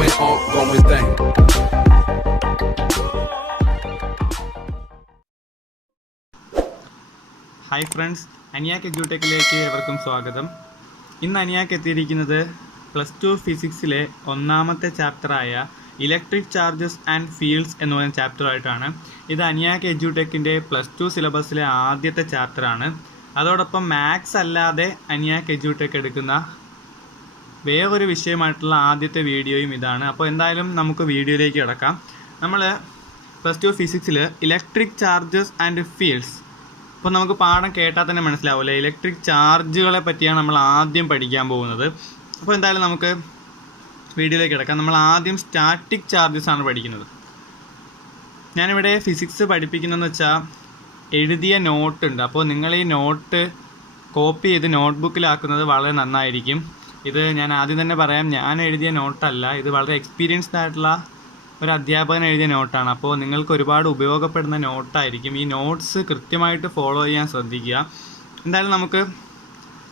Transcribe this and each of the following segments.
going ongoing thing. Hi friends, Aniyak എഡ്യൂടെക്കിലേക്ക് ഏവർക്കും സ്വാഗതം. ഇന്ന് അനിയാക്ക് എത്തിയിരിക്കുന്നത് +2 ഫിസിക്സിലെ ഒന്നാമത്തെ ചാപ്റ്ററായ ഇലക്ട്രിക് ചാർജസ് ആൻഡ് ഫീൽഡ്സ് എന്ന് പറയുന്ന ചാപ്റ്ററായിട്ടാണ്. ഇത് അനിയാക്ക് എഡ്യൂടെക്കിൻ്റെ +2 സിലബസിലെ ആദ്യത്തെ ചാപ്റ്ററാണ്. അതോടൊപ്പം മാത്സ് അല്ലാതെ അനിയാക്ക് എഡ്യൂടെക് എടുക്കുന്ന വേറൊരു വിഷയമായിട്ടുള്ള ആദ്യത്തെ വീഡിയോയും ഇതാണ്. അപ്പോൾ എന്തായാലും നമുക്ക് വീഡിയോയിലേക്ക് കിടക്കാം. നമ്മൾ +2 ഫിസിക്സിൽ ഇലക്ട്രിക് ചാർജസ് ആൻഡ് ഫീൽഡ്സ്, അപ്പോൾ നമുക്ക് പാഠം കേട്ടാൽ തന്നെ മനസ്സിലാവില്ലേ, ഇലക്ട്രിക് ചാർജുകളെ പറ്റിയാണ് നമ്മൾ ആദ്യം പഠിക്കാൻ പോകുന്നത്. അപ്പോൾ എന്തായാലും നമുക്ക് വീഡിയോയിലേക്ക് കിടക്കാം. നമ്മൾ ആദ്യം സ്റ്റാറ്റിക് ചാർജസ് ആണ് പഠിക്കുന്നത്. ഞാനിവിടെ ഫിസിക്സ് പഠിപ്പിക്കുന്നതെന്ന് വെച്ചാൽ എഴുതിയ നോട്ടുണ്ട്. അപ്പോൾ നിങ്ങൾ ഈ നോട്ട് കോപ്പി ചെയ്ത് നോട്ട്ബുക്കിലാക്കുന്നത് വളരെ നന്നായിരിക്കും. ഇത് ഞാൻ ആദ്യം തന്നെ പറയാം, ഞാൻ എഴുതിയ നോട്ടല്ല, ഇത് വളരെ എക്സ്പീരിയൻസ്ഡ് ആയിട്ടുള്ള ഒരു അധ്യാപകൻ എഴുതിയ നോട്ടാണ്. അപ്പോൾ നിങ്ങൾക്ക് ഒരുപാട് ഉപയോഗപ്പെടുന്ന നോട്ടായിരിക്കും. ഈ നോട്ട്സ് കൃത്യമായിട്ട് ഫോളോ ചെയ്യാൻ ശ്രദ്ധിക്കുക. എന്തായാലും നമുക്ക്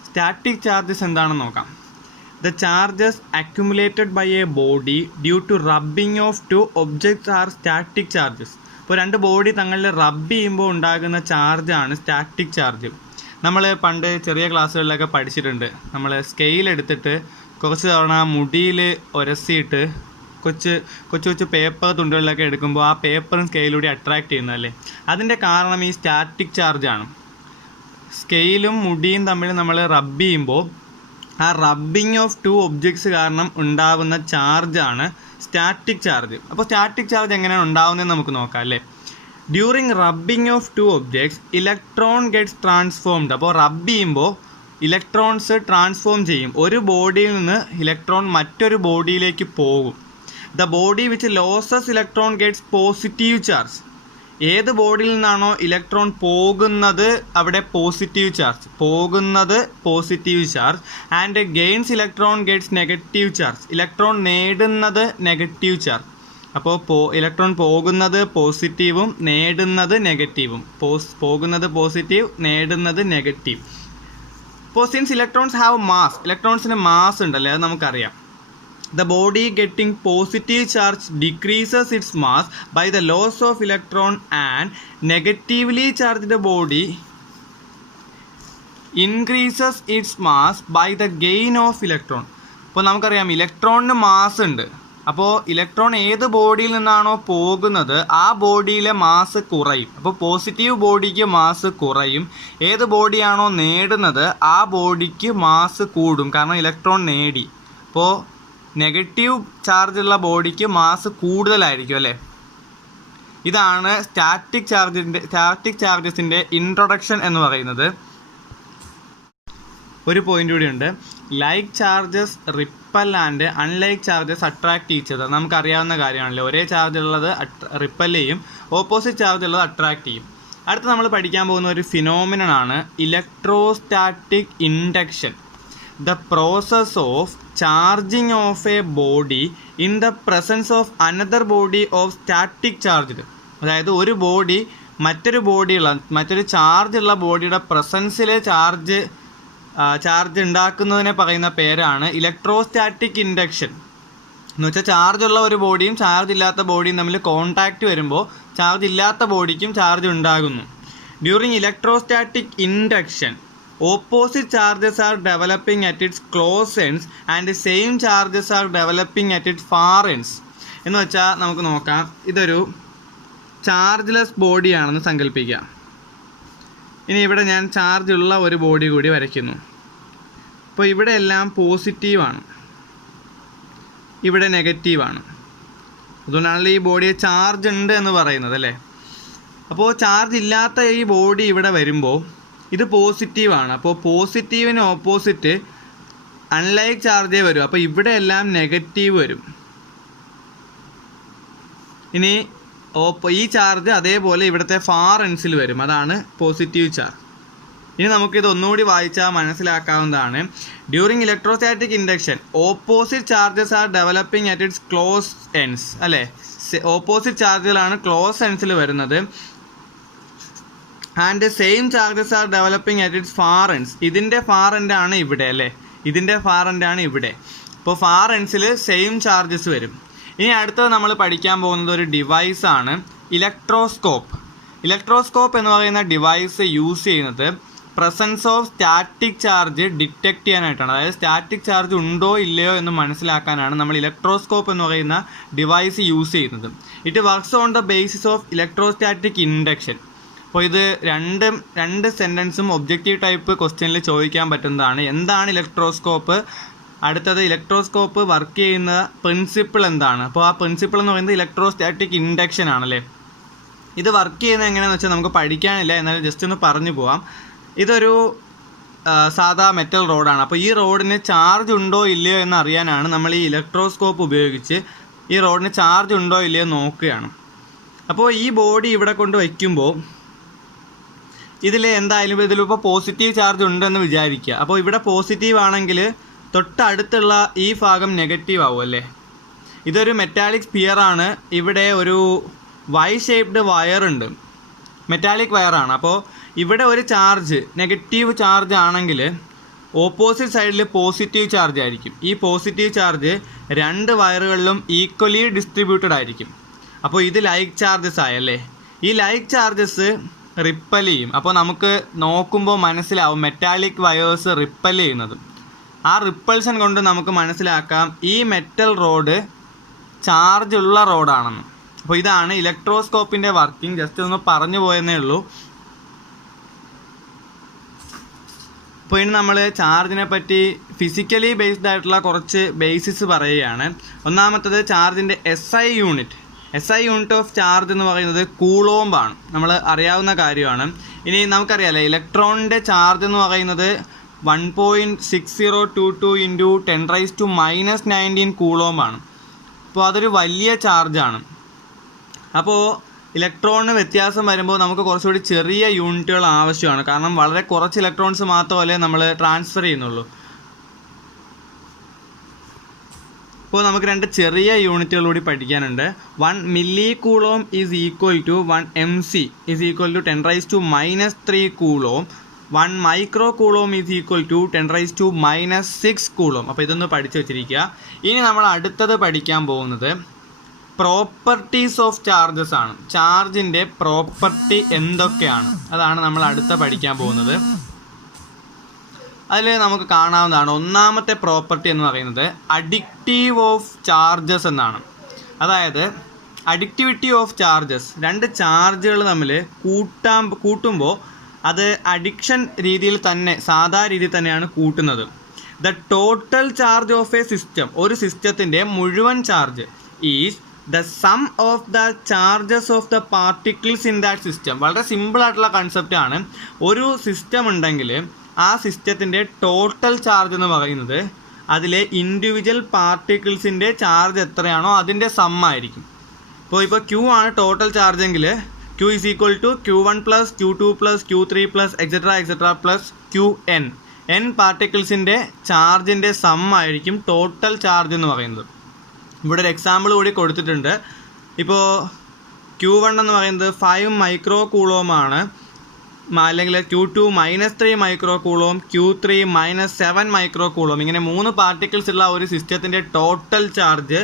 സ്റ്റാറ്റിക് ചാർജസ് എന്താണെന്ന് നോക്കാം. The charges accumulated by a body due to rubbing of two objects are static charges. ഇപ്പോൾ രണ്ട് ബോഡി തങ്ങളിൽ റബ്ബ് ചെയ്യുമ്പോൾ ഉണ്ടാകുന്ന ചാർജാണ് സ്റ്റാറ്റിക് ചാർജ്. നമ്മൾ പണ്ട് ചെറിയ ക്ലാസ്സുകളിലൊക്കെ പഠിച്ചിട്ടുണ്ട്. നമ്മൾ സ്കെയിൽ എടുത്തിട്ട് കുറച്ച് തവണ മുടിയിൽ ഉരസിയിട്ട് കൊച്ചു പേപ്പർ തുണ്ടുകളിലൊക്കെ എടുക്കുമ്പോൾ ആ പേപ്പറും സ്കെയിലൂടെ അട്രാക്റ്റ് ചെയ്യുന്നതല്ലേ. അതിൻ്റെ കാരണം ഈ സ്റ്റാറ്റിക് ചാർജാണ്. സ്കെയിലും മുടിയും തമ്മിൽ നമ്മൾ റബ്ബ് ചെയ്യുമ്പോൾ ആ റബ്ബിങ് ഓഫ് ടു ഒബ്ജക്ട്സ് കാരണം ഉണ്ടാകുന്ന ചാർജാണ് സ്റ്റാറ്റിക് ചാർജ്. അപ്പോൾ സ്റ്റാറ്റിക് ചാർജ് എങ്ങനെയാണ് ഉണ്ടാകുന്നതെന്ന് നമുക്ക് നോക്കാം അല്ലേ. During rubbing of two objects electron gets transformed. അപ്പോൾ റബ്ബ് ചെയ്യുമ്പോൾ ഇലക്ട്രോൺസ് ട്രാൻസ്ഫോം ചെയ്യും. ഒരു ബോഡിയിൽ നിന്ന് ഇലക്ട്രോൺ മറ്റൊരു ബോഡിയിലേക്ക് പോകും. The body which loses electron gets positive charge. ഏത് ബോഡിയിൽ നിന്നാണോ ഇലക്ട്രോൺ പോകുന്നത് അവിടെ positive charge and gains electron gets negative charge. Electron നേടുന്നത് നെഗറ്റീവ് ചാർജ്. അപ്പോൾ ഇലക്ട്രോൺ പോകുന്നത് പോസിറ്റീവും നേടുന്നത് നെഗറ്റീവും. പോകുന്നത് പോസിറ്റീവ്, നേടുന്നത് നെഗറ്റീവ്. അപ്പോൾ സിൻസ് ഇലക്ട്രോൺസ് ഹാവ് മാസ്, ഇലക്ട്രോൺസിന് മാസ് ഉണ്ടല്ലേ, അത് നമുക്കറിയാം. The body getting positive charge decreases its mass by the loss of electron and negatively charged body increases its mass by the gain of electron. അപ്പോൾ നമുക്കറിയാം ഇലക്ട്രോണിന് mass ഉണ്ട്. അപ്പോൾ electron ഏത് ബോഡിയിൽ നിന്നാണോ പോകുന്നത് ആ ബോഡിയിലെ മാസ് കുറയും. അപ്പോൾ പോസിറ്റീവ് ബോഡിക്ക് മാസ് കുറയും. ഏത് ബോഡിയാണോ നേടുന്നത് ആ ബോഡിക്ക് മാസ് കൂടും, കാരണം ഇലക്ട്രോൺ നേടി. അപ്പോൾ നെഗറ്റീവ് ചാർജുള്ള ബോഡിക്ക് മാസ് കൂടുതലായിരിക്കും അല്ലേ. ഇതാണ് സ്റ്റാറ്റിക് ചാർജസിൻ്റെ ഇൻട്രൊഡക്ഷൻ എന്ന് പറയുന്നത്. ഒരു പോയിന്റ് കൂടി ഉണ്ട്. Like charges ripple and unlike charges attract each other. നമുക്കറിയാവുന്ന കാര്യമാണല്ലോ, ഒരേ ചാർജ് ഉള്ളത് റിപ്പൽ ചെയ്യും, ഓപ്പോസിറ്റ് ചാർജ് ഉള്ളത് അട്രാക്ട് ചെയ്യും. അടുത്ത് നമ്മൾ പഠിക്കാൻ പോകുന്ന ഒരു ഫിനോമിനൺ ആണ് electrostatic induction. The process of charging of a body in the presence of another body of static charged. അതായത് ഒരു ബോഡി മറ്റൊരു ചാർജുള്ള ബോഡിയുടെ പ്രസൻസിൽ ചാർജ് ഉണ്ടാക്കുന്നതിനെ പറയുന്ന പേരാണ് ഇലക്ട്രോസ്റ്റാറ്റിക് ഇൻഡക്ഷൻ. എന്ന് വെച്ചാൽ ചാർജുള്ള ഒരു ബോഡിയും ചാർജ് ഇല്ലാത്ത ബോഡിയും തമ്മിൽ കോൺടാക്റ്റ് വരുമ്പോൾ ചാർജ് ഇല്ലാത്ത ബോഡിക്കും ചാർജ് ഉണ്ടാകുന്നു. During electrostatic induction opposite charges are developing at its close ends and the same charges are developing at its far ends. എന്ന് വെച്ചാൽ നമുക്ക് നോക്കാം, ഇതൊരു ചാർജ്ലെസ് ബോഡിയാണെന്ന് സങ്കല്പിക്കാം. ഇനി ഇവിടെ ഞാൻ ചാർജ് ഉള്ള ഒരു ബോഡി കൂടി വരയ്ക്കുന്നു. അപ്പോൾ ഇവിടെ എല്ലാം പോസിറ്റീവാണ്, ഇവിടെ നെഗറ്റീവാണ്. അതുകൊണ്ടാണല്ലോ ഈ ബോഡിയെ ചാർജ് ഉണ്ട് എന്ന് പറയുന്നത് അല്ലേ. അപ്പോൾ ചാർജ് ഇല്ലാത്ത ഈ ബോഡി ഇവിടെ വരുമ്പോൾ ഇത് പോസിറ്റീവാണ്. അപ്പോൾ പോസിറ്റീവിന് ഓപ്പോസിറ്റ് അൺലൈക്ക് ചാർജേ വരും. അപ്പോൾ ഇവിടെ എല്ലാം നെഗറ്റീവ് വരും. ഇനി ഈ ചാർജ് അതേപോലെ ഇവിടുത്തെ ഫാർ എൻഡ്സിൽ വരും, അതാണ് പോസിറ്റീവ് ചാർജ്. ഇനി നമുക്കിത് ഒന്നുകൂടി വായിച്ചാൽ മനസ്സിലാക്കാവുന്നതാണ്. During electrostatic induction opposite charges are developing at its close ends അല്ലേ. ഓപ്പോസിറ്റ് ചാർജുകളാണ് ക്ലോസ് എൻഡ്സിൽ വരുന്നത്. And same charges are developing at its far ends. ഇതിൻ്റെ ഫാർ എൻഡ് ആണ് ഇവിടെ അല്ലേ, ഇതിൻ്റെ ഫാർ എൻഡ് ആണ് ഇവിടെ. അപ്പോൾ ഫാർ എൻഡ്സിൽ സെയിം ചാർജസ് വരും. ഇനി അടുത്തത് നമ്മൾ പഠിക്കാൻ പോകുന്നത് ഒരു ഡിവൈസാണ് ഇലക്ട്രോസ്കോപ്പ്. ഇലക്ട്രോസ്കോപ്പ് എന്ന് പറയുന്ന ഡിവൈസ് യൂസ് ചെയ്യുന്നത് presence of static charge detect ചെയ്യാനായിട്ടാണ്. അതായത് സ്റ്റാറ്റിക് ചാർജ് ഉണ്ടോ ഇല്ലയോ എന്ന് മനസ്സിലാക്കാനാണ് നമ്മൾ ഇലക്ട്രോസ്കോപ്പ് എന്ന് പറയുന്ന ഡിവൈസ് യൂസ് ചെയ്യുന്നത്. It works on the basis of electrostatic induction. അപ്പോൾ ഇത് രണ്ട് സെൻറ്റൻസും ഒബ്ജക്റ്റീവ് ടൈപ്പ് ക്വസ്റ്റ്യനിൽ ചോദിക്കാൻ പറ്റുന്നതാണ്. എന്താണ് ഇലക്ട്രോസ്കോപ്പ്, അടുത്തത് ഇലക്ട്രോസ്കോപ്പ് വർക്ക് ചെയ്യുന്ന പ്രിൻസിപ്പിൾ എന്താണ്. അപ്പോൾ ആ പ്രിൻസിപ്പിൾ എന്ന് പറയുന്നത് ഇലക്ട്രോസ്റ്റാറ്റിക് ഇൻഡക്ഷൻ ആണല്ലേ. ഇത് വർക്ക് ചെയ്യുന്നത് എങ്ങനെയാണെന്ന് വെച്ചാൽ നമുക്ക് പഠിക്കാനില്ല, എന്നാലും ജസ്റ്റ് ഒന്ന് പറഞ്ഞു പോവാം. ഇതൊരു സാധാ മെറ്റൽ റോഡാണ്. അപ്പോൾ ഈ റോഡിന് ചാർജ് ഉണ്ടോ ഇല്ലയോ എന്ന് അറിയാനാണ് നമ്മൾ ഈ ഇലക്ട്രോസ്കോപ്പ് ഉപയോഗിച്ച് ഈ റോഡിന് ചാർജ് ഉണ്ടോ ഇല്ലയോ നോക്കുകയാണ്. അപ്പോൾ ഈ ബോഡി ഇവിടെ കൊണ്ട് വയ്ക്കുമ്പോൾ എന്തായാലും ഇതിലിപ്പോൾ പോസിറ്റീവ് ചാർജ് ഉണ്ടെന്ന് വിചാരിക്കുക. അപ്പോൾ ഇവിടെ പോസിറ്റീവ് ആണെങ്കിൽ തൊട്ടടുത്തുള്ള ഈ ഭാഗം നെഗറ്റീവ് ആവും അല്ലേ. ഇതൊരു മെറ്റാലിക് സ്പിയർ ആണ്. ഇവിടെ ഒരു വൈ ഷേപ്ഡ് വയറുണ്ട്, മെറ്റാലിക് വയറാണ്. അപ്പോൾ ഇവിടെ ഒരു ചാർജ് നെഗറ്റീവ് ചാർജ് ആണെങ്കിൽ ഓപ്പോസിറ്റ് സൈഡിൽ പോസിറ്റീവ് ചാർജ് ആയിരിക്കും. ഈ പോസിറ്റീവ് ചാർജ് രണ്ട് വയറുകളിലും ഈക്വലി ഡിസ്ട്രിബ്യൂട്ടഡ് ആയിരിക്കും. അപ്പോൾ ഇത് ലൈക്ക് ചാർജസ് ആയല്ലേ. ഈ ലൈക്ക് ചാർജസ് റിപ്പൽ ചെയ്യും. അപ്പോൾ നമുക്ക് നോക്കുമ്പോൾ മനസ്സിലാവും മെറ്റാലിക് വയേഴ്സ് റിപ്പൽ ചെയ്യുന്നത്. ആ റിപ്പൾഷൻ കൊണ്ട് നമുക്ക് മനസ്സിലാക്കാം ഈ മെറ്റൽ റോഡ് ചാർജ് ഉള്ള റോഡാണെന്ന്. അപ്പോൾ ഇതാണ് ഇലക്ട്രോസ്കോപ്പിൻ്റെ വർക്കിംഗ്. ജസ്റ്റ് ഒന്ന് പറഞ്ഞു പോയെന്നേ ഉള്ളൂ. അപ്പോൾ ഇനി നമ്മൾ ചാർജിനെ പറ്റി ഫിസിക്കലി ബേസ്ഡ് ആയിട്ടുള്ള കുറച്ച് ബേസിസ് പറയുകയാണ്. ഒന്നാമത്തത് ചാർജിൻ്റെ SI യൂണിറ്റ് ഓഫ് ചാർജ് എന്ന് പറയുന്നത് കൂളോംബാണ്. നമ്മൾ അറിയാവുന്ന കാര്യമാണ്. ഇനി നമുക്കറിയാമല്ലേ ഇലക്ട്രോണിൻ്റെ ചാർജ് എന്ന് പറയുന്നത് 1.6022 × 10⁻⁻19 കൂളോംബാണ്. അപ്പോൾ അതൊരു വലിയ ചാർജാണ്. അപ്പോൾ ഇലക്ട്രോണിന് വ്യത്യാസം വരുമ്പോൾ നമുക്ക് കുറച്ചുകൂടി ചെറിയ യൂണിറ്റുകൾ ആവശ്യമാണ്. കാരണം വളരെ കുറച്ച് ഇലക്ട്രോൺസ് മാത്രമല്ലേ നമ്മൾ ട്രാൻസ്ഫർ ചെയ്യുന്നുള്ളൂ. അപ്പോൾ നമുക്ക് രണ്ട് ചെറിയ യൂണിറ്റുകൾ കൂടി പഠിക്കാനുണ്ട്. 1 milli coulomb is equal to 1 mc is equal to 10⁻³ coulomb. 1 micro coulomb is equal to 10⁻⁻6 coulomb. അപ്പോൾ ഇതൊന്ന് പഠിച്ചു വെച്ചിരിക്കുക. ഇനി നമ്മൾ അടുത്തത് പഠിക്കാൻ പോകുന്നത് പ്രോപ്പർട്ടീസ് ഓഫ് ചാർജസ് ആണ്. ചാർജിൻ്റെ പ്രോപ്പർട്ടി എന്തൊക്കെയാണ് അതാണ് നമ്മൾ അടുത്ത പഠിക്കാൻ പോകുന്നത്. അതിൽ നമുക്ക് കാണാവുന്നതാണ് ഒന്നാമത്തെ പ്രോപ്പർട്ടി എന്ന് പറയുന്നത് അഡിക്റ്റീവ് ഓഫ് ചാർജസ് എന്നാണ്. അതായത് അഡിക്റ്റിവിറ്റി ഓഫ് ചാർജസ്, രണ്ട് ചാർജുകൾ തമ്മിൽ കൂട്ടുമ്പോൾ അത് അഡിക്ഷൻ രീതിയിൽ തന്നെ സാധാ രീതിയിൽ തന്നെയാണ് കൂട്ടുന്നത്. The total charge of A system, ഒരു സിസ്റ്റത്തിൻ്റെ മുഴുവൻ charge is the sum of the charges of the particles in that system. വളരെ സിമ്പിളായിട്ടുള്ള കൺസെപ്റ്റാണ്. ഒരു സിസ്റ്റം ഉണ്ടെങ്കിൽ ആ സിസ്റ്റത്തിൻ്റെ ടോട്ടൽ ചാർജ് എന്ന് പറയുന്നത് അതിലെ ഇൻഡിവിജ്വൽ പാർട്ടിക്കിൾസിൻ്റെ ചാർജ് എത്രയാണോ അതിൻ്റെ സം ആയിരിക്കും. ഇപ്പോൾ Q ആണ് ടോട്ടൽ ചാർജ് എങ്കിൽ Q is equal to Q1 plus Q2 plus Q3 plus etc plus Qn. n പാർട്ടിക്കിൾസിൻ്റെ ചാർജിൻ്റെ സം ആയിരിക്കും ടോട്ടൽ ചാർജ് എന്ന് പറയുന്നത്. ഇവിടെ ഒരു എക്സാമ്പിൾ കൂടി കൊടുത്തിട്ടുണ്ട്. ഇപ്പോൾ Q1 എന്ന് പറയുന്നത് 5 മൈക്രോ കൂളോം ആണ്, അല്ലെങ്കിൽ Q2 -3 micro coulomb, Q3 -7 micro coulomb. ഇങ്ങനെ 3 പാർട്ടിക്കിൾസ് ഉള്ള ഒരു സിസ്റ്റത്തിൻ്റെ ടോട്ടൽ ചാർജ്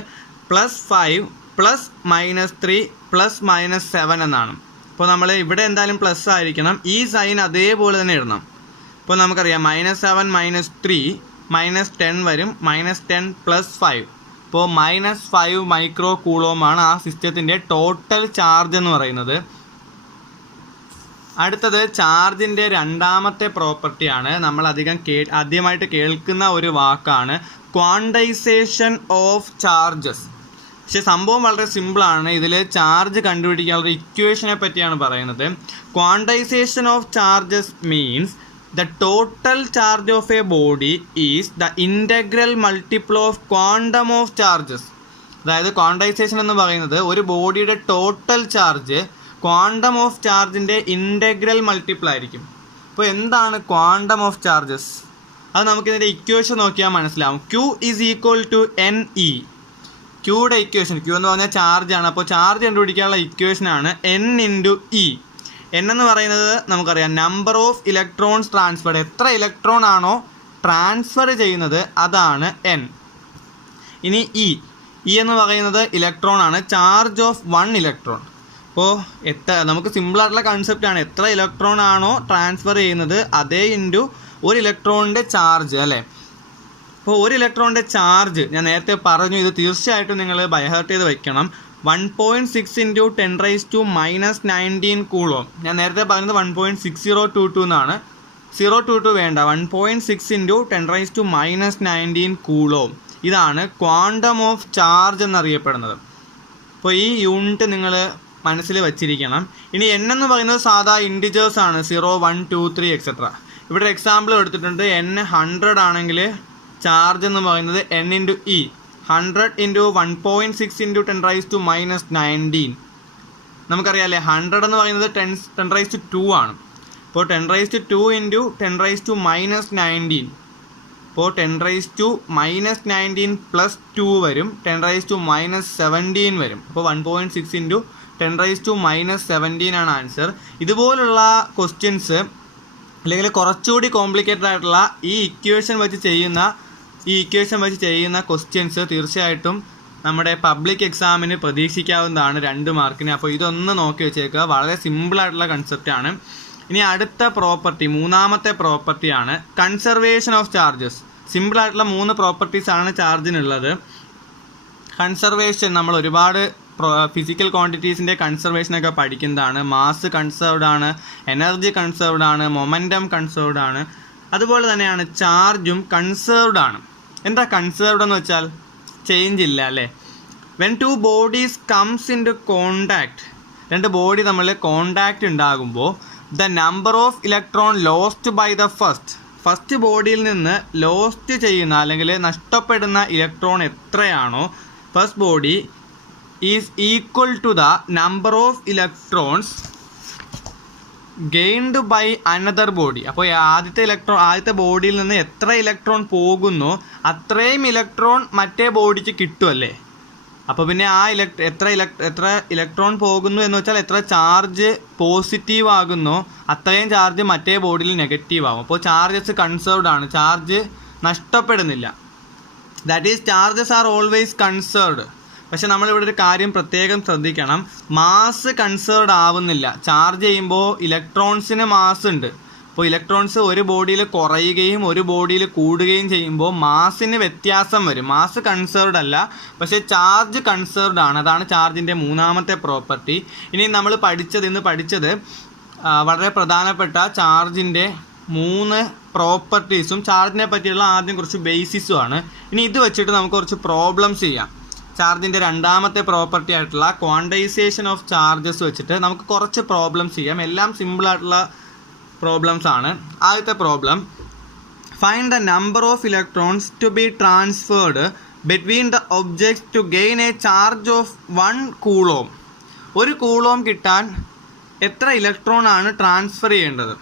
+5 +-3 +-7 എന്നാണ്. അപ്പോൾ നമ്മൾ ഇവിടെ എന്തായാലും പ്ലസ് ആയിരിക്കണം. ഈ സൈൻ അതേപോലെ തന്നെ ഇടണം. ഇപ്പോൾ നമുക്കറിയാം -7 -3 -10 വരും, -10 +5. അപ്പോൾ -5 മൈക്രോ കൂളോമാണ് ആ സിസ്റ്റത്തിൻ്റെ ടോട്ടൽ ചാർജ് എന്ന് പറയുന്നത്. അടുത്തത് ചാർജിൻ്റെ രണ്ടാമത്തെ പ്രോപ്പർട്ടിയാണ്. നമ്മൾ ആദ്യമായിട്ട് കേൾക്കുന്ന ഒരു വാക്കാണ് ക്വാണ്ടൈസേഷൻ ഓഫ് ചാർജസ്. പക്ഷെ സംഭവം വളരെ സിമ്പിളാണ്. ഇതിൽ ചാർജ് കണ്ടുപിടിക്കാനുള്ള ഇക്വേഷനെ പറ്റിയാണ് പറയുന്നത്. Quantisation of charges means the total charge of a body is the integral multiple of quantum of charges. അതായത് ക്വാണ്ടൈസേഷൻ എന്ന് പറയുന്നത് ഒരു ബോഡിയുടെ ടോട്ടൽ ചാർജ് ക്വാണ്ടം ഓഫ് ചാർജിൻ്റെ ഇൻ്റഗ്രൽ മൾട്ടിപ്പിൾ ആയിരിക്കും. അപ്പോൾ എന്താണ് ക്വാണ്ടം ഓഫ് ചാർജസ്? അത് നമുക്കിതിൻ്റെ ഇക്വേഷൻ നോക്കിയാൽ മനസ്സിലാവും. Q is equal to NE. Qയുടെ ഇക്വേഷൻ, Q എന്ന് പറഞ്ഞാൽ ചാർജാണ്. അപ്പോൾ ചാർജ് കണ്ടുപിടിക്കാനുള്ള ഇക്വേഷനാണ് N × E. N എന്ന് പറയുന്നത് നമുക്കറിയാം നമ്പർ ഓഫ് ഇലക്ട്രോൺസ് ട്രാൻസ്ഫർഡ്. എത്ര ഇലക്ട്രോൺ ആണോ ട്രാൻസ്ഫർ ചെയ്യുന്നത് അതാണ് N. ഇനി ഇ എന്ന് പറയുന്നത് ഇലക്ട്രോൺ ആണ്, ചാർജ് ഓഫ് 1 ഇലക്ട്രോൺ. അപ്പോൾ നമുക്ക് സിമ്പിളായിട്ടുള്ള കൺസെപ്റ്റാണ്, എത്ര ഇലക്ട്രോൺ ആണോ ട്രാൻസ്ഫർ ചെയ്യുന്നത് അതേ ഇൻറ്റു ഒരു ഇലക്ട്രോണിൻ്റെ ചാർജ് അല്ലേ. അപ്പോൾ ഒരു ഇലക്ട്രോണിൻ്റെ ചാർജ് ഞാൻ നേരത്തെ പറഞ്ഞു, ഇത് തീർച്ചയായിട്ടും നിങ്ങൾ ബൈഹാർട്ട് ചെയ്ത് വയ്ക്കണം. 1.6 × 10⁻⁻19 കൂളോം. ഞാൻ നേരത്തെ പറഞ്ഞത് 1.6022 എന്നാണ്, 022 വേണ്ട, 1.6 × 10⁻⁻19 കൂളോം. ഇതാണ് ക്വാണ്ടം ഓഫ് ചാർജ് എന്നറിയപ്പെടുന്നത്. അപ്പോൾ ഈ യൂണിറ്റ് നിങ്ങൾ മനസ്സിൽ വച്ചിരിക്കണം. ഇനി n എന്ന് പറയുന്നത് സാധാ ഇൻഡിജേഴ്സ് ആണ്, 0, 1, 2, 3 എക്സെട്ര. ഇവിടെ എക്സാമ്പിൾ എടുത്തിട്ടുണ്ട്. n 100 ആണെങ്കിൽ ചാർജ് എന്ന് പറയുന്നത് n × e, 100 × 1.6 × 10⁻⁻19. നമുക്കറിയാമല്ലേ 100 എന്ന് പറയുന്നത് 10⁻²ആണ്. അപ്പോൾ 10⁻² × 10⁻⁻19. അപ്പോൾ 10⁻⁻19 + 2 വരും, 10⁻⁻17 വരും. അപ്പോൾ 1.6 × 10⁻⁻17 ആണ് ആൻസർ. ഇതുപോലുള്ള ക്വസ്റ്റ്യൻസ് അല്ലെങ്കിൽ കുറച്ചുകൂടി കോംപ്ലിക്കേറ്റഡ് ആയിട്ടുള്ള ഈ ഇക്വേഷൻ വെച്ച് ചെയ്യുന്ന ക്വസ്റ്റ്യൻസ് തീർച്ചയായിട്ടും നമ്മുടെ പബ്ലിക് എക്സാമിന് പ്രതീക്ഷിക്കാവുന്നതാണ് 2 മാർക്കിന്. അപ്പോൾ ഇതൊന്ന് നോക്കി വെച്ചേക്കുക, വളരെ സിമ്പിളായിട്ടുള്ള കൺസെപ്റ്റാണ്. ഇനി അടുത്ത പ്രോപ്പർട്ടി, മൂന്നാമത്തെ പ്രോപ്പർട്ടിയാണ് കൺസർവേഷൻ ഓഫ് ചാർജസ്. സിമ്പിളായിട്ടുള്ള 3 പ്രോപ്പർട്ടീസാണ് ചാർജിനുള്ളത്. കൺസർവേഷൻ നമ്മൾ ഒരുപാട് ഫിസിക്കൽ ക്വാണ്ടിറ്റീസിൻ്റെ കൺസർവേഷനൊക്കെ പഠിക്കുന്നതാണ്. മാസ് കൺസേർവ്ഡ് ആണ്, എനർജി കൺസേർവ്ഡ് ആണ്, മൊമെൻറ്റം കൺസേർവ്ഡ് ആണ്. അതുപോലെ തന്നെയാണ് ചാർജും കൺസേർവ്ഡ് ആണ്. എന്താ കൺസേർവ്ഡ് എന്ന് വെച്ചാൽ ചേഞ്ച് ഇല്ല അല്ലേ. When 2 bodies comes in to contact, 2 body തമ്മിൽ കോണ്ടാക്റ്റ് ഉണ്ടാകുമ്പോൾ the number of electron lost by the first ബോഡിയിൽ നിന്ന് ലോസ്റ്റ് ചെയ്യുന്ന അല്ലെങ്കിൽ നഷ്ടപ്പെടുന്ന ഇലക്ട്രോൺ എത്രയാണോ first body is equal to the number of electrons gained by another body. അപ്പോൾ ആദ്യത്തെ ബോഡിയിൽ നിന്ന് എത്ര ഇലക്ട്രോൺ പോകുന്നോ അത്രയും ഇലക്ട്രോൺ മറ്റേ ബോഡിക്ക് കിട്ടുമല്ലേ. അപ്പോൾ പിന്നെ ആ എത്ര ഇലക്ട്രോൺ പോകുന്നു എന്ന് വെച്ചാൽ എത്ര ചാർജ് പോസിറ്റീവ് ആകുന്നോ അത്രയും ചാർജ് മറ്റേ ബോഡിയിൽ നെഗറ്റീവ് ആകും. അപ്പോൾ ചാർജസ് കൺസേർവ്ഡ് ആണ്, ചാർജ് നഷ്ടപ്പെടുന്നില്ല. That is charges are always conserved. പക്ഷെ നമ്മളിവിടെ ഒരു കാര്യം പ്രത്യേകം ശ്രദ്ധിക്കണം, മാസ് കൺസേർവ്ഡ് ആവുന്നില്ല. ചാർജ് ചെയ്യുമ്പോൾ ഇലക്ട്രോൺസിന് മാസ് ഉണ്ട്. അപ്പോൾ ഇലക്ട്രോൺസ് ഒരു ബോഡിയിൽ കുറയുകയും ഒരു ബോഡിയിൽ കൂടുകയും ചെയ്യുമ്പോൾ മാസിന് വ്യത്യാസം വരും. മാസ് കൺസേർവ്ഡ് അല്ല, പക്ഷേ ചാർജ് കൺസേർവ്ഡ് ആണ്. അതാണ് ചാർജിൻ്റെ മൂന്നാമത്തെ പ്രോപ്പർട്ടി. ഇനി നമ്മൾ ഇന്ന് പഠിച്ചത് വളരെ പ്രധാനപ്പെട്ട ചാർജിൻ്റെ 3 പ്രോപ്പർട്ടീസും ചാർജിനെ പറ്റിയുള്ള ആദ്യം കുറച്ച് ബേസിസുമാണ്. ഇനി ഇത് വെച്ചിട്ട് നമുക്ക് കുറച്ച് പ്രോബ്ലംസ് ചെയ്യാം. ചാർജിൻ്റെ രണ്ടാമത്തെ പ്രോപ്പർട്ടി ആയിട്ടുള്ള ക്വാണ്ടൈസേഷൻ ഓഫ് ചാർജസ് വെച്ചിട്ട് നമുക്ക് കുറച്ച് പ്രോബ്ലംസ് ചെയ്യാം. എല്ലാം സിമ്പിളായിട്ടുള്ള പ്രോബ്ലംസ് ആണ്. ആദ്യത്തെ problem, find the number of electrons to be transferred between the objects to gain a charge of 1 coulomb. 1 coulomb കിട്ടാൻ എത്ര ഇലക്ട്രോൺ ആണ് ട്രാൻസ്ഫർ ചെയ്യേണ്ടത്?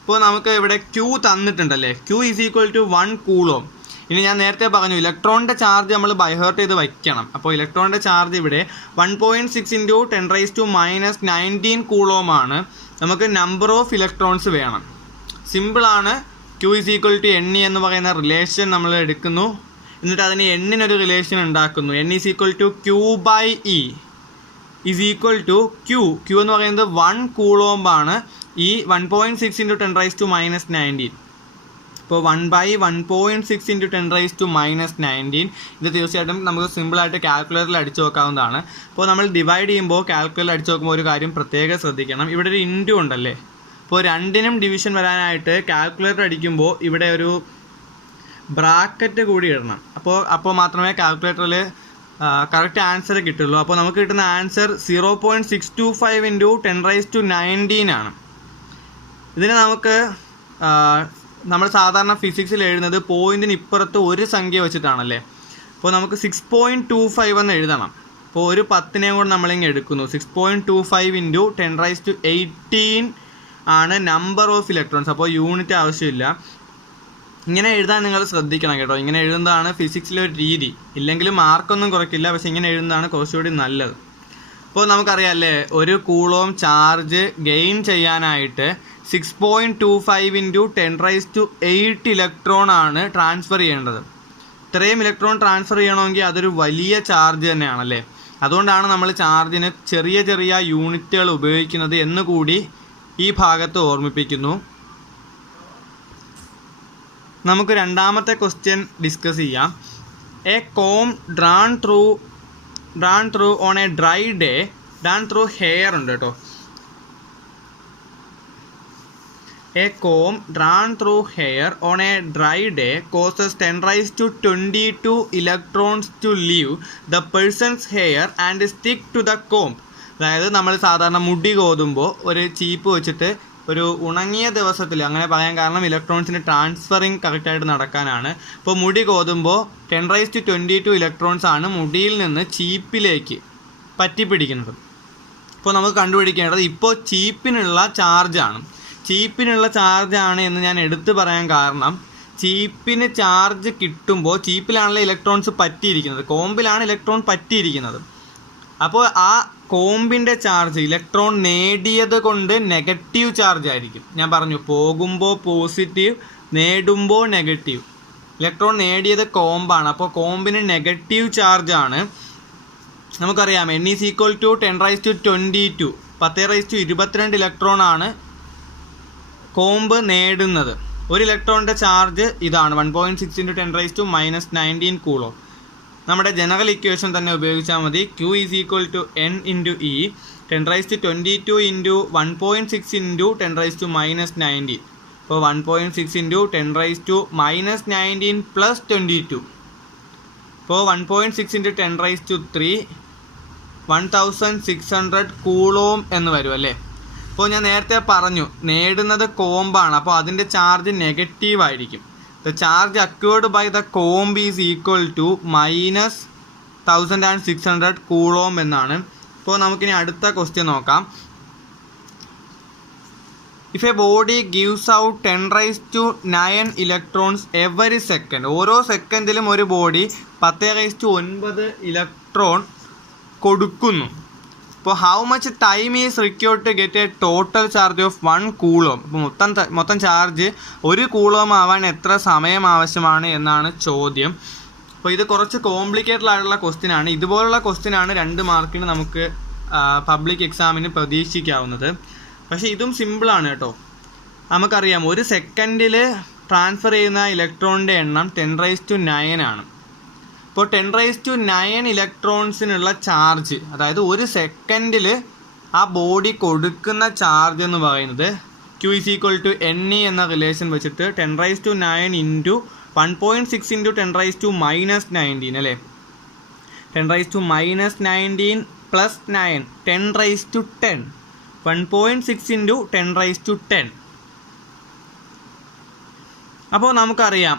ഇപ്പോൾ നമുക്ക് ഇവിടെ Q തന്നിട്ടുണ്ടല്ലേ, Q = 1 കൂളോം. ഇനി ഞാൻ നേരത്തെ പറഞ്ഞു ഇലക്ട്രോണിൻ്റെ ചാർജ് നമ്മൾ ബൈഹേർട്ട് ചെയ്ത് വയ്ക്കണം. അപ്പോൾ ഇലക്ട്രോണിൻ്റെ ചാർജ് ഇവിടെ 1.6 × 10⁻⁻19 കൂളോമാണ്. നമുക്ക് നമ്പർ ഓഫ് ഇലക്ട്രോൺസ് വേണം. സിമ്പിളാണ്. Q = NE എന്ന് പറയുന്ന റിലേഷൻ നമ്മൾ എടുക്കുന്നു, എന്നിട്ട് അതിന് Nനൊരു റിലേഷൻ ഉണ്ടാക്കുന്നു. N = Q/E Q എന്ന് പറയുന്നത് 1 കൂളോംബാണ്. ഈ 1.6 × 10⁻⁻19. ഇപ്പോൾ 1/1.6 × 10⁻⁻19 ഇത് തീർച്ചയായിട്ടും നമുക്ക് സിമ്പിളായിട്ട് കാൽക്കുലേറ്ററിൽ അടിച്ചു നോക്കാവുന്നതാണ്. അപ്പോൾ നമ്മൾ ഡിവൈഡ് ചെയ്യുമ്പോൾ കാൽക്കുലേറ്ററിൽ അടിച്ചു നോക്കുമ്പോൾ ഒരു കാര്യം പ്രത്യേകം ശ്രദ്ധിക്കണം, ഇവിടെ ഒരു ഇൻറ്റു ഉണ്ടല്ലേ. അപ്പോൾ 2നും ഡിവിഷൻ വരാനായിട്ട് കാൽക്കുലേറ്റർ അടിക്കുമ്പോൾ ഇവിടെ ഒരു ബ്രാക്കറ്റ് കൂടി ഇടണം. അപ്പോൾ മാത്രമേ കാൽക്കുലേറ്ററിൽ കറക്റ്റ് ആൻസർ കിട്ടുള്ളൂ. അപ്പോൾ നമുക്ക് കിട്ടുന്ന ആൻസർ 0.625 × 10⁻19 ആണ്. ഇതിന് നമുക്ക് നമ്മൾ സാധാരണ ഫിസിക്സിൽ എഴുതുന്നത് പോയിന്റിന് ഇപ്പുറത്ത് ഒരു സംഖ്യ വെച്ചിട്ടാണല്ലേ. അപ്പോൾ നമുക്ക് 6.25 എന്ന് എഴുതണം. അപ്പോൾ ഒരു 10നെയും കൂടെ നമ്മളിങ്ങനെ എടുക്കുന്നു. 6.25 × 10⁻18 ആണ് നമ്പർ ഓഫ് ഇലക്ട്രോൺസ്. അപ്പോൾ യൂണിറ്റ് ആവശ്യമില്ല. ഇങ്ങനെ എഴുതാൻ നിങ്ങൾ ശ്രദ്ധിക്കണം കേട്ടോ. ഇങ്ങനെ എഴുതുന്നതാണ് ഫിസിക്സിലെ ഒരു രീതി. ഇല്ലെങ്കിൽ മാർക്കൊന്നും കുറയ്ക്കില്ല, പക്ഷെ ഇങ്ങനെ എഴുതുന്നതാണ് കുറച്ചുകൂടി നല്ലത്. അപ്പോൾ നമുക്കറിയാമല്ലേ, 1 കൂളോം ചാർജ് ഗെയിൻ ചെയ്യാനായിട്ട് 6.25 × 10⁻8 ഇലക്ട്രോൺ ആണ് ട്രാൻസ്ഫർ ചെയ്യേണ്ടത്. ഇത്രയും ഇലക്ട്രോൺ ട്രാൻസ്ഫർ ചെയ്യണമെങ്കിൽ അതൊരു വലിയ ചാർജ് തന്നെയാണല്ലേ. അതുകൊണ്ടാണ് നമ്മൾ ചാർജിന് ചെറിയ ചെറിയ യൂണിറ്റുകൾ ഉപയോഗിക്കുന്നത് എന്നുകൂടി ഈ ഭാഗത്ത് ഓർമ്മിപ്പിക്കുന്നു. നമുക്ക് രണ്ടാമത്തെ ക്വസ്റ്റ്യൻ ഡിസ്കസ് ചെയ്യാം. A comb drawn through on a dry day, drawn through hair ഉണ്ട് കേട്ടോ. A comb drawn through hair on a dry day causes 10⁻22 electrons to leave the person's hair and stick to the comb. അതായത് നമ്മൾ സാധാരണ മുടി കോതുമ്പോൾ ഒരു ചീപ്പ് വെച്ചിട്ട് ഒരു ഉണങ്ങിയ ദിവസത്തിൽ, അങ്ങനെ പറയാൻ കാരണം ഇലക്ട്രോൺസിൻ്റെ ട്രാൻസ്ഫറിങ് കറക്റ്റായിട്ട് നടക്കാനാണ്. ഇപ്പോൾ മുടി കോതുമ്പോൾ 10⁻22 ഇലക്ട്രോൺസ് ആണ് മുടിയിൽ നിന്ന് ചീപ്പിലേക്ക് പറ്റിപ്പിടിക്കുന്നത്. ഇപ്പോൾ നമുക്ക് കണ്ടുപിടിക്കേണ്ടത് ഇപ്പോൾ ചീപ്പിനുള്ള ചാർജാണ് എന്ന് ഞാൻ എടുത്തു പറയാൻ കാരണം, ചീപ്പിന് ചാർജ് കിട്ടുമ്പോൾ ചീപ്പിലാണല്ലോ ഇലക്ട്രോൺസ് പറ്റിയിരിക്കുന്നത്, കോമ്പിലാണ് ഇലക്ട്രോൺ പറ്റിയിരിക്കുന്നത്. അപ്പോൾ ആ കോമ്പിൻ്റെ ചാർജ് ഇലക്ട്രോൺ നേടിയത് കൊണ്ട് നെഗറ്റീവ് ചാർജ് ആയിരിക്കും. ഞാൻ പറഞ്ഞു പോകുമ്പോൾ പോസിറ്റീവ്, നേടുമ്പോൾ നെഗറ്റീവ്. ഇലക്ട്രോൺ നേടിയത് കോമ്പാണ്, അപ്പോൾ കോമ്പിന് നെഗറ്റീവ് ചാർജാണ്. നമുക്കറിയാം n = 10⁻22 10⁻22 ഇലക്ട്രോണാണ് കോമ്പ് നേടുന്നത്. ഒരു ഇലക്ട്രോണിൻ്റെ ചാർജ് ഇതാണ് 1.6 × 10⁻⁻19 കൂളോം. നമ്മുടെ ജനറൽ ഇക്വേഷൻ തന്നെ ഉപയോഗിച്ചാൽ മതി. Q = N × E 10⁻22 × 1.6 × 10⁻⁻19. അപ്പോൾ 1.6 × 10⁻⁻19 + 22. ഇപ്പോൾ 1.6 × 10⁻³ 1600 കൂളോം എന്ന് വരും അല്ലേ. അപ്പോൾ ഞാൻ നേരത്തെ പറഞ്ഞു നേടുന്നത് കോമ്പാണ്, അപ്പോൾ അതിൻ്റെ ചാർജ് നെഗറ്റീവ് ആയിരിക്കും. The charge acquired by the comb is equal to -1600 coulomb എന്നാണ്. അപ്പോൾ നമുക്കിനി അടുത്ത ക്വസ്റ്റ്യൻ നോക്കാം. If a body gives out 10⁻9 electrons every second, ഓരോ സെക്കൻഡിലും ഒരു ബോഡി 10⁻9 ഇലക്ട്രോൺ കൊടുക്കുന്നു. ഇപ്പോൾ how much time is required to get a total charge of 1 coulomb. ഇപ്പോൾ മൊത്തം ചാർജ് 1 കൂളോം ആവാൻ എത്ര സമയം ആവശ്യമാണ് എന്നാണ് ചോദ്യം. അപ്പോൾ ഇത് കുറച്ച് കോംപ്ലിക്കേറ്റഡ് ആയിട്ടുള്ള ക്വസ്റ്റ്യൻ ആണ്. ഇതുപോലുള്ള ക്വസ്റ്റ്യൻ ആണ് 2 മാർക്കിന് നമുക്ക് പബ്ലിക് എക്സാമിന് പ്രതീക്ഷിക്കാവുന്നത്. പക്ഷേ ഇതും സിമ്പിളാണ് കേട്ടോ. നമുക്കറിയാം ഒരു സെക്കൻഡിൽ ട്രാൻസ്ഫർ ചെയ്യുന്ന ഇലക്ട്രോണിൻ്റെ എണ്ണം 10⁻9 ആണ്. ഇപ്പോൾ 10⁻9 ഇലക്ട്രോൺസിനുള്ള ചാർജ്, അതായത് ഒരു സെക്കൻഡിൽ ആ ബോഡി കൊടുക്കുന്ന ചാർജ് എന്ന് പറയുന്നത് Q = Ne എന്ന റിലേഷൻ വെച്ചിട്ട് 10⁻9 × 1.6 × 10⁻⁻19 അല്ലേ. 10⁻⁻19 + 9 10⁻10 1.6 × 10⁻10. അപ്പോൾ നമുക്കറിയാം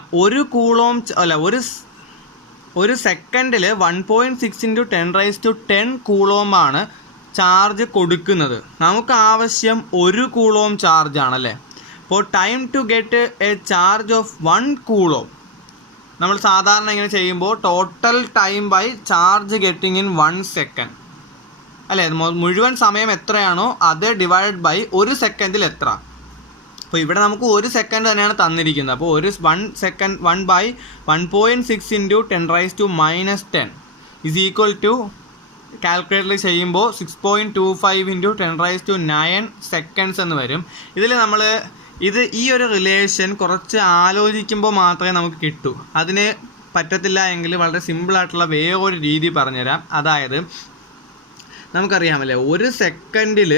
ഒരു സെക്കൻഡിൽ 1.6 × 10⁻10 കൂളോമാണ് ചാർജ് കൊടുക്കുന്നത്. നമുക്ക് ആവശ്യം 1 കൂളോം ചാർജ് ആണല്ലേ. അപ്പോൾ time to get a charge of 1 coulomb നമ്മൾ സാധാരണ ഇങ്ങനെ ചെയ്യുമ്പോൾ total time by charge getting in 1 second അല്ലേ. മുഴുവൻ സമയം എത്രയാണോ അത് ഡിവൈഡ് ബൈ ഒരു സെക്കൻഡിൽ എത്ര. അപ്പോൾ ഇവിടെ നമുക്ക് 1 സെക്കൻഡ് തന്നെയാണ് തന്നിരിക്കുന്നത്. അപ്പോൾ 1/1.6 × 10⁻⁻10 ഇസ് ഈക്വൽ ടു കാൽക്കുലേറ്ററിൽ ചെയ്യുമ്പോൾ 6.25 × 10⁻9 സെക്കൻഡ്സ് എന്ന് വരും. ഈ ഒരു റിലേഷൻ കുറച്ച് ആലോചിക്കുമ്പോൾ മാത്രമേ നമുക്ക് കിട്ടൂ. അതിന് പറ്റത്തില്ല എങ്കിൽ വളരെ സിമ്പിളായിട്ടുള്ള വേറൊരു രീതി പറഞ്ഞുതരാം. അതായത് നമുക്കറിയാമല്ലേ ഒരു സെക്കൻഡിൽ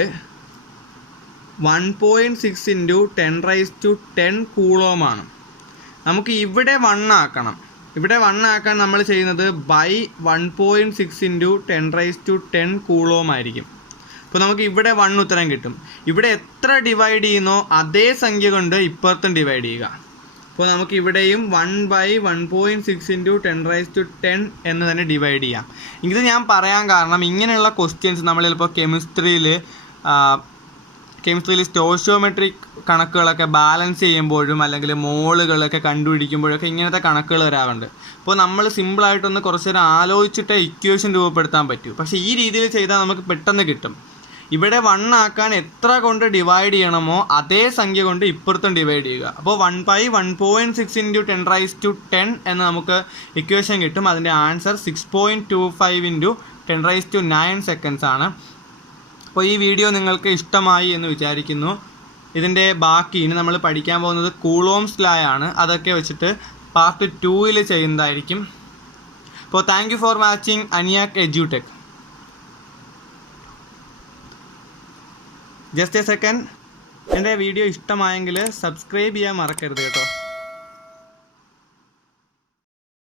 1.6 × 10⁻10 കൂളോമാണ്. നമുക്ക് ഇവിടെ 1 ആക്കണം. ഇവിടെ 1 ആക്കാൻ നമ്മൾ ചെയ്യുന്നത് ബൈ 1.6 × 10⁻10 കൂളോം ആയിരിക്കും. അപ്പോൾ നമുക്ക് ഇവിടെ 1 ഉത്തരം കിട്ടും. ഇവിടെ എത്ര ഡിവൈഡ് ചെയ്യുന്നോ അതേ സംഖ്യ കൊണ്ട് ഇപ്പുറത്തും ഡിവൈഡ് ചെയ്യുക. അപ്പോൾ നമുക്ക് ഇവിടെയും 1/1.6 × 10⁻10 എന്ന് തന്നെ ഡിവൈഡ് ചെയ്യാം. ഇത് ഞാൻ പറയാൻ കാരണം ഇങ്ങനെയുള്ള ക്വസ്റ്റ്യൻസ് നമ്മൾ ചിലപ്പോൾ കെമിസ്ട്രിയിൽ സ്റ്റോഷിയോമെട്രിക് കണക്കുകളൊക്കെ ബാലൻസ് ചെയ്യുമ്പോഴും അല്ലെങ്കിൽ മോളുകളൊക്കെ കണ്ടുപിടിക്കുമ്പോഴൊക്കെ ഇങ്ങനത്തെ കണക്കുകൾ വരാറുണ്ട്. അപ്പോൾ നമ്മൾ സിമ്പിളായിട്ടൊന്ന് കുറച്ച് നേരം ആലോചിച്ചിട്ട് ഇക്വേഷൻ രൂപപ്പെടുത്താൻ പറ്റൂ. പക്ഷേ ഈ രീതിയിൽ ചെയ്താൽ നമുക്ക് പെട്ടെന്ന് കിട്ടും. ഇവിടെ 1 ആക്കാൻ എത്ര കൊണ്ട് ഡിവൈഡ് ചെയ്യണമോ അതേ സംഖ്യ കൊണ്ട് ഇപ്പുറത്തും ഡിവൈഡ് ചെയ്യുക. അപ്പോൾ 1/1.6 × 10⁻10 എന്ന് നമുക്ക് ഇക്വേഷൻ കിട്ടും. അതിൻ്റെ ആൻസർ 6.25 × 10⁻9 സെക്കൻഡ്സ് ആണ്. അപ്പോൾ ഈ വീഡിയോ നിങ്ങൾക്ക് ഇഷ്ടമായി എന്ന് വിചാരിക്കുന്നു. ഇതിൻ്റെ ബാക്കി ഇനി നമ്മൾ പഠിക്കാൻ പോകുന്നത് കൂളോംസ് ലോ ആണ്. അതൊക്കെ വെച്ചിട്ട് പാർട്ട് 2 ചെയ്യുന്നതായിരിക്കും. അപ്പോൾ thank you for watching Aniyak Edutech. Just a second, എൻ്റെ വീഡിയോ ഇഷ്ടമായെങ്കിൽ സബ്സ്ക്രൈബ് ചെയ്യാൻ മറക്കരുത് കേട്ടോ.